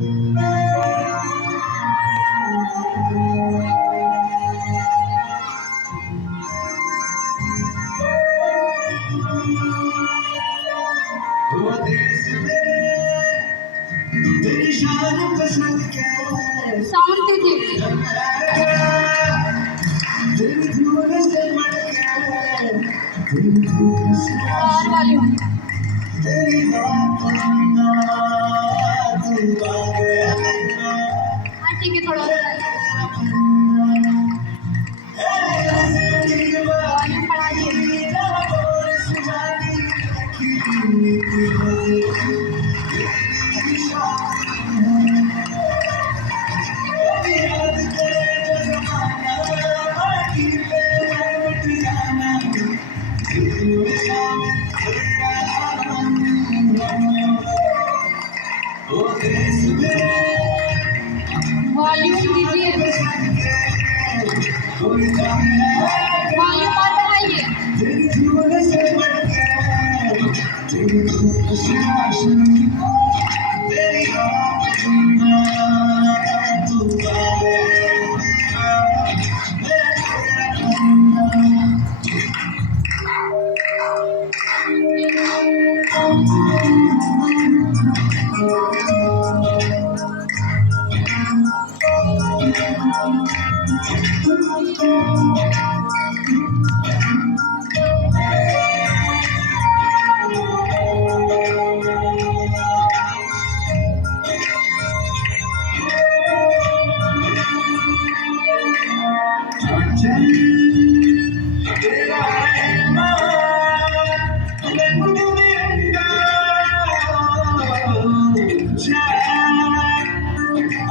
वो देश में तेरी शान पसंद क्या साऊंड तिथे तेरी धूल से मर गया तेरी धूल से और वॉल्यूम तेरी बातों तू आ गया हाँ ठीक है थोड़ा वॉल्यूम बढ़ा दिए वॉल्यूम दीजिए वॉल्यूम और बढ़ाइए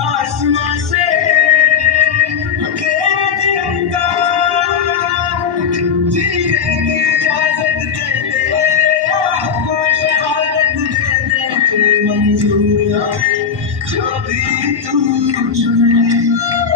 आसमां से तेरा तिरंगा जीने की इजाजत दे दे हमको शहादत दे दे मंजूर है जो भी तू चुने